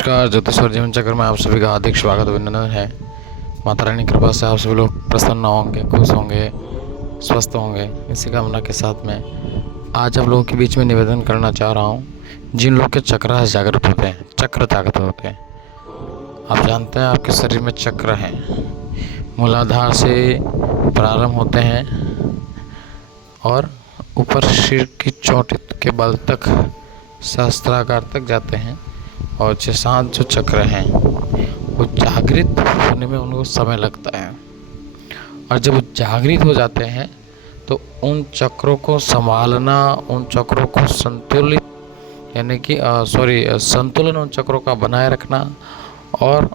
नमस्कार, ज्योतिष और जीवन चक्र में आप सभी का हार्दिक स्वागत अभिनंदन है। माता रानी की कृपा से आप सभी लोग प्रसन्न होंगे, खुश होंगे, स्वस्थ होंगे, इसी कामना के साथ में आज आप लोगों के बीच में निवेदन करना चाह रहा हूँ। जिन लोग के चक्र जागृत होते हैं, चक्र जागृत होते हैं, आप जानते हैं आपके शरीर में चक्र हैं। मूलाधार से प्रारंभ होते हैं और ऊपर सिर की चोटी के बल तक सहस्त्राकार तक जाते हैं। और 6-7 जो चक्र हैं वो जागृत होने में उनको समय लगता है, और जब वो जागृत हो जाते हैं तो उन चक्रों को संभालना, उन चक्रों को संतुलित यानी कि संतुलन उन चक्रों का बनाए रखना, और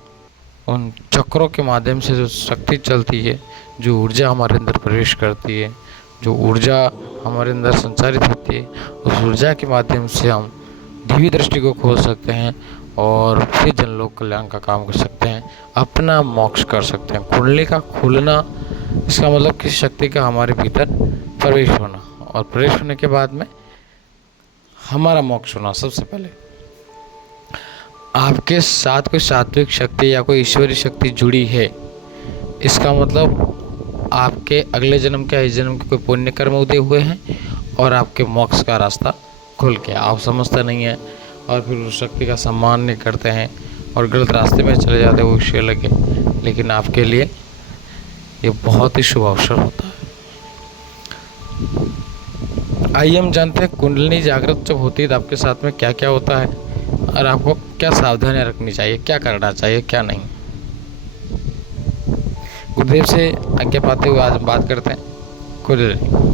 उन चक्रों के माध्यम से जो शक्ति चलती है, जो ऊर्जा हमारे अंदर प्रवेश करती है, जो ऊर्जा हमारे अंदर संचारित होती है, उस ऊर्जा के माध्यम से हम दिव्य दृष्टि को खोल सकते हैं और फिर जन लोक कल्याण का काम कर सकते हैं, अपना मोक्ष कर सकते हैं। कुंडली का खुलना, इसका मतलब किसी शक्ति का हमारे भीतर प्रवेश होना, और प्रवेश होने के बाद में हमारा मोक्ष होना। सबसे पहले आपके साथ कोई सात्विक शक्ति या कोई ईश्वरीय शक्ति जुड़ी है, इसका मतलब आपके अगले जन्म के, इस जन्म के कोई पुण्य कर्म उदय हुए हैं और आपके मोक्ष का रास्ता खुल गया। आप समझते नहीं हैं और फिर उस शक्ति का सम्मान नहीं करते हैं और गलत रास्ते में चले जाते हैं, वो विषय लगे। लेकिन आपके लिए ये बहुत ही शुभ अवसर होता है। आइए हम जानते हैं कुंडलिनी जागृत जब होती है तो आपके साथ में क्या क्या होता है और आपको क्या सावधानियां रखनी चाहिए, क्या करना चाहिए, क्या नहीं। गुरुदेव से आज्ञा पाते हुए आज हम बात करते हैं कुंडलिनी।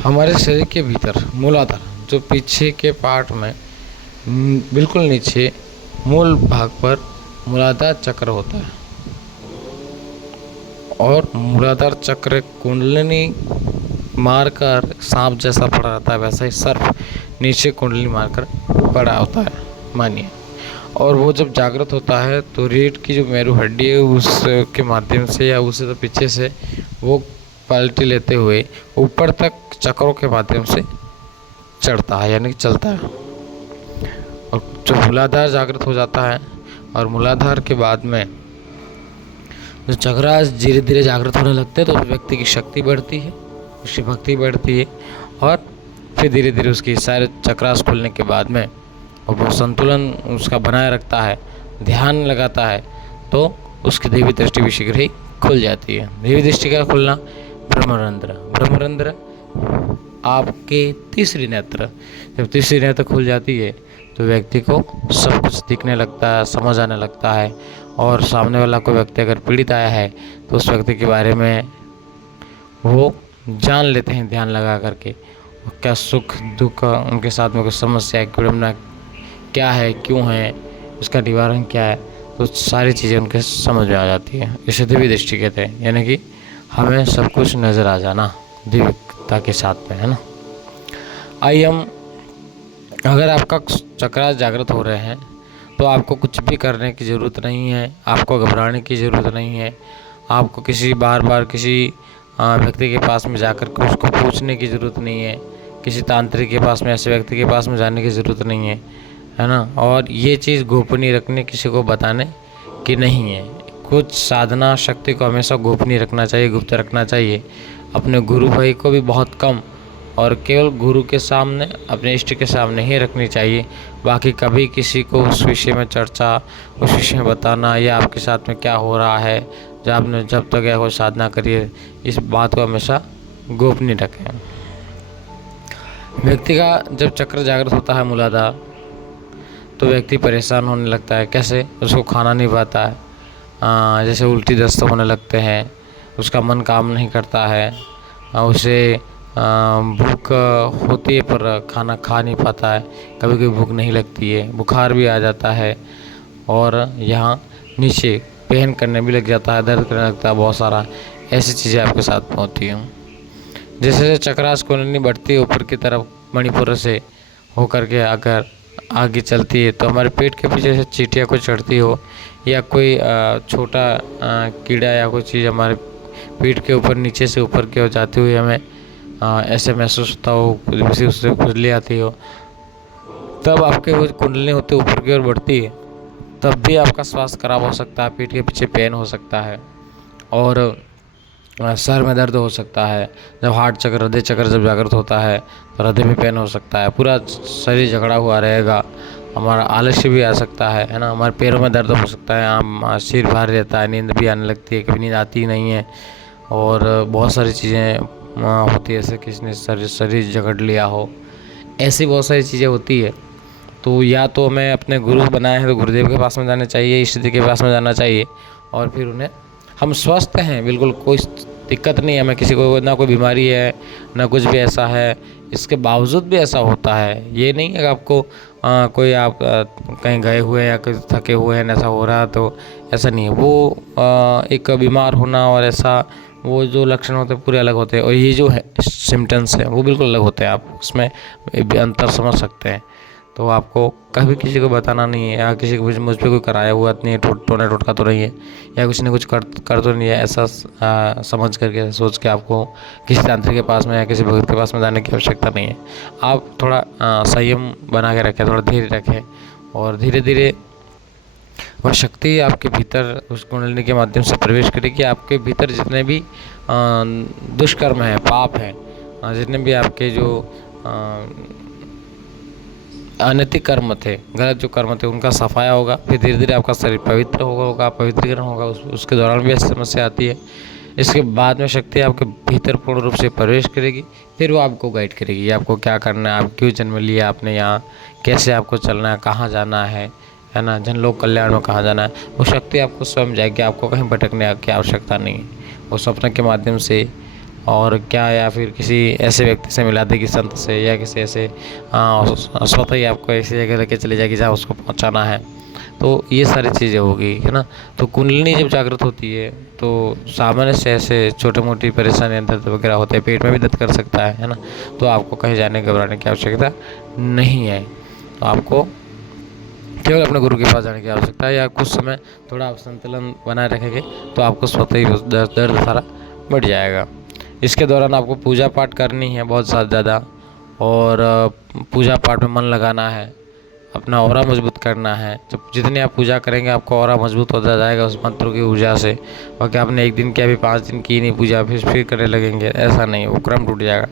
हमारे शरीर के भीतर मूलाधार, जो पीछे के पार्ट में बिल्कुल नीचे मूल भाग पर मूलाधार चक्र होता है, और मूलाधार चक्र कुंडलिनी मारकर सांप जैसा पड़ा रहता है, वैसा ही सर्प नीचे कुंडलिनी मारकर पड़ा होता है मानिए। और वो जब जागृत होता है तो रीढ़ की जो मेरू हड्डी है उसके माध्यम से या उससे तो पीछे से वो पलटी लेते हुए ऊपर तक चक्रों के माध्यम से चढ़ता है, यानी कि चलता है। और जो मूलाधार जागृत हो जाता है, और मूलाधार के बाद में जो चक्रास धीरे धीरे जागृत होने लगते हैं तो उस व्यक्ति की शक्ति बढ़ती है, उसकी भक्ति बढ़ती है, और फिर धीरे धीरे उसकी सारे चक्रास खुलने के बाद में और वो संतुलन उसका बनाए रखता है, ध्यान लगाता है, तो उसकी देवी दृष्टि भी शीघ्र ही खुल जाती है। देवी दृष्टि का खुलना ब्रह्मरंध्र आपके तीसरी नेत्र, जब तीसरी नेत्र खुल जाती है तो व्यक्ति को सब कुछ दिखने लगता है, समझ आने लगता है, और सामने वाला कोई व्यक्ति अगर पीड़ित आया है तो उस व्यक्ति के बारे में वो जान लेते हैं ध्यान लगा करके, क्या सुख दुख उनके साथ में कुछ समस्या है, विडंबना क्या है, क्यों है, उसका निवारण क्या है, तो सारी चीज़ें उनके समझ में आ जाती है। इसे दिव्य दृष्टि कहते हैं, यानी कि हमें सब कुछ नज़र आ जाना दिव्यता के साथ में, है ना। आइए हम, अगर आपका चक्र जागृत हो रहे हैं तो आपको कुछ भी करने की ज़रूरत नहीं है, आपको घबराने की ज़रूरत नहीं है, आपको बार बार किसी व्यक्ति के पास में जाकर के उसको पूछने की ज़रूरत नहीं है, किसी तांत्रिक के पास में, ऐसे व्यक्ति के पास में जाने की ज़रूरत नहीं है ना। और ये चीज़ गोपनीय रखने, किसी को बताने की नहीं है। कुछ साधना शक्ति को हमेशा गोपनीय रखना चाहिए, गुप्त रखना चाहिए। अपने गुरु भाई को भी बहुत कम, और केवल गुरु के सामने, अपने इष्ट के सामने ही रखनी चाहिए। बाकी कभी किसी को उस विषय में चर्चा, उस विषय में बताना, या आपके साथ में क्या हो रहा है, जब तक यह कोई साधना करिए, इस बात को हमेशा गोपनीय रखें। व्यक्ति का जब चक्र जागृत होता है मूलाधार, तो व्यक्ति परेशान होने लगता है। कैसे? उसको खाना नहीं पाता है, जैसे उल्टी दस्त होने लगते हैं, उसका मन काम नहीं करता है, उसे भूख होती है पर खाना खा नहीं पाता है, कभी कभी भूख नहीं लगती है, बुखार भी आ जाता है, और यहाँ नीचे पेन करने भी लग जाता है, दर्द करने लगता है, बहुत सारा ऐसी चीज़ें आपके साथ में होती हैं। जैसे जैसे चक्रास कुंडलिनी बढ़ती है ऊपर की तरफ, मणिपुर से होकर के अगर आगे चलती है तो हमारे पेट के पीछे से चींटियाँ कोई चढ़ती हो, या कोई छोटा कीड़ा या कोई चीज़ हमारे पीठ के ऊपर नीचे से ऊपर की ओर जाती हुई हमें ऐसे महसूस होता हो, किसी उससे खुजली आती हो, तब आपके वो कुंडली होती है ऊपर की ओर बढ़ती है, तब भी आपका स्वास्थ्य खराब हो सकता है, पीठ के पीछे पेन हो सकता है और सर में दर्द हो सकता है। जब हार्ट चक्र, हृदय चक्र जब जागृत होता है तो हृदय में पेन हो सकता है, पूरा शरीर झगड़ा हुआ रहेगा, हमारा आलस्य भी आ सकता है ना, हमारे पैरों में दर्द हो सकता है, हम सिर भारी रहता है, नींद भी आने लगती है, कभी नींद आती ही नहीं है और बहुत सारी चीज़ें होती है, जैसे किसी ने शरीर जकड़ लिया हो, ऐसी बहुत सारी चीज़ें होती है। तो या तो हमें अपने गुरु बनाए हैं तो गुरुदेव के पास में जाना चाहिए, इष्ट देव के पास में जाना चाहिए और फिर उन्हें, हम स्वस्थ हैं बिल्कुल, कोई दिक्कत नहीं है, हमें किसी को ना कोई बीमारी है ना कुछ भी ऐसा है, इसके बावजूद भी ऐसा होता है। ये नहीं है कि आपको कोई आप कहीं गए हुए हैं या कोई थके हुए हैं ऐसा हो रहा है, तो ऐसा नहीं है। वो एक बीमार होना और ऐसा, वो जो लक्षण होते हैं पूरे अलग होते हैं और ये जो है सिम्टम्स हैं वो बिल्कुल अलग होते हैं, आप उसमें अंतर समझ सकते हैं। तो आपको कभी किसी को बताना नहीं है, या किसी को मुझ पर कोई कराया हुआ नहीं है, टोना टोटका तो नहीं है, या किसी ने कुछ कर तो नहीं है, ऐसा समझ करके सोच के आपको किसी तांत्रिक के पास में या किसी भगत के पास में जाने की आवश्यकता नहीं है। आप थोड़ा संयम बना के रखें, थोड़ा धीरे रखें और धीरे धीरे वह शक्ति आपके भीतर उस कुंडलिनी के माध्यम से प्रवेश करेगी। आपके भीतर जितने भी दुष्कर्म हैं, पाप हैं, जितने भी आपके जो अनैतिक कर्म थे, गलत जो कर्म थे, उनका सफाया होगा। फिर धीरे धीरे आपका शरीर पवित्र होगा, पवित्रीकरण होगा, उसके दौरान भी ऐसी समस्या आती है। इसके बाद में शक्ति आपके भीतर पूर्ण रूप से प्रवेश करेगी, फिर वो आपको गाइड करेगी, आपको क्या करना है, आप क्यों जन्म लिया आपने यहाँ, कैसे आपको चलना है, कहाँ जाना है ना, जन लोक कल्याण में कहाँ जाना है, वो शक्ति आपको स्वयं जाएगी, आपको कहीं भटकने की आवश्यकता नहीं है। वो स्वप्न के माध्यम से और क्या, या फिर किसी ऐसे व्यक्ति से मिला देगी, संत से, या किसी ऐसे स्वतः ही आपको ऐसी जगह लेके चली जाएगी जहाँ उसको पहुँचाना है। तो ये सारी चीज़ें होगी, है ना। तो कुंडलिनी जब जागृत होती है तो सामान्य से ऐसे छोटे मोटी परेशानियाँ, दर्द वगैरह होते हैं, पेट में भी दर्द कर सकता है ना, तो आपको कहीं जाने घबराने की आवश्यकता नहीं है। तो आपको केवल अपने गुरु के पास जाने की आवश्यकता है, या कुछ समय थोड़ा आप संतुलन बनाए रखेंगे तो आपको स्वतः ही दर्द सारा बढ़ जाएगा। इसके दौरान आपको पूजा पाठ करनी है बहुत ज़्यादा, और पूजा पाठ में मन लगाना है, अपना ऑरा मजबूत करना है। जब जितनी आप पूजा करेंगे आपका ऑरा मजबूत होता जाएगा उस मंत्रों की ऊर्जा से। और क्या आपने एक दिन किया, अभी 5 दिन की नहीं पूजा, फिर करने लगेंगे, ऐसा नहीं, वो क्रम टूट जाएगा।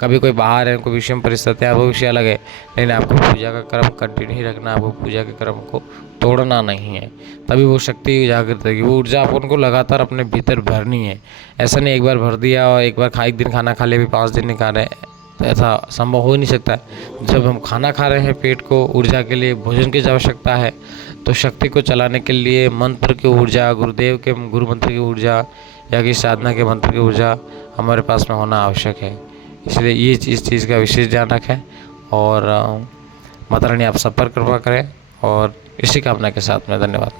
कभी कोई बाहर है, कोई विषम परिस्थितियाँ, वो विषय अलग है, लेकिन आपको पूजा का क्रम कंटिन्यू ही रखना, आपको पूजा के क्रम को तोड़ना नहीं है, तभी वो शक्ति जागृत रहेगी। वो ऊर्जा अपन को लगातार अपने भीतर भरनी है, ऐसा नहीं एक बार भर दिया और एक बार एक दिन खाना खा लिया, अभी 5 दिन नहीं खा रहे, तो ऐसा संभव हो नहीं सकता। जब हम खाना खा रहे हैं, पेट को ऊर्जा के लिए भोजन की आवश्यकता है, तो शक्ति को चलाने के लिए मंत्र की ऊर्जा, गुरुदेव के गुरु मंत्र की ऊर्जा या कि साधना के मंत्र की ऊर्जा हमारे पास में होना आवश्यक है। इसलिए ये इस चीज़ का विशेष ध्यान रखें और माता रानी आप सब पर कृपा करें, और इसी कामना के साथ में धन्यवाद।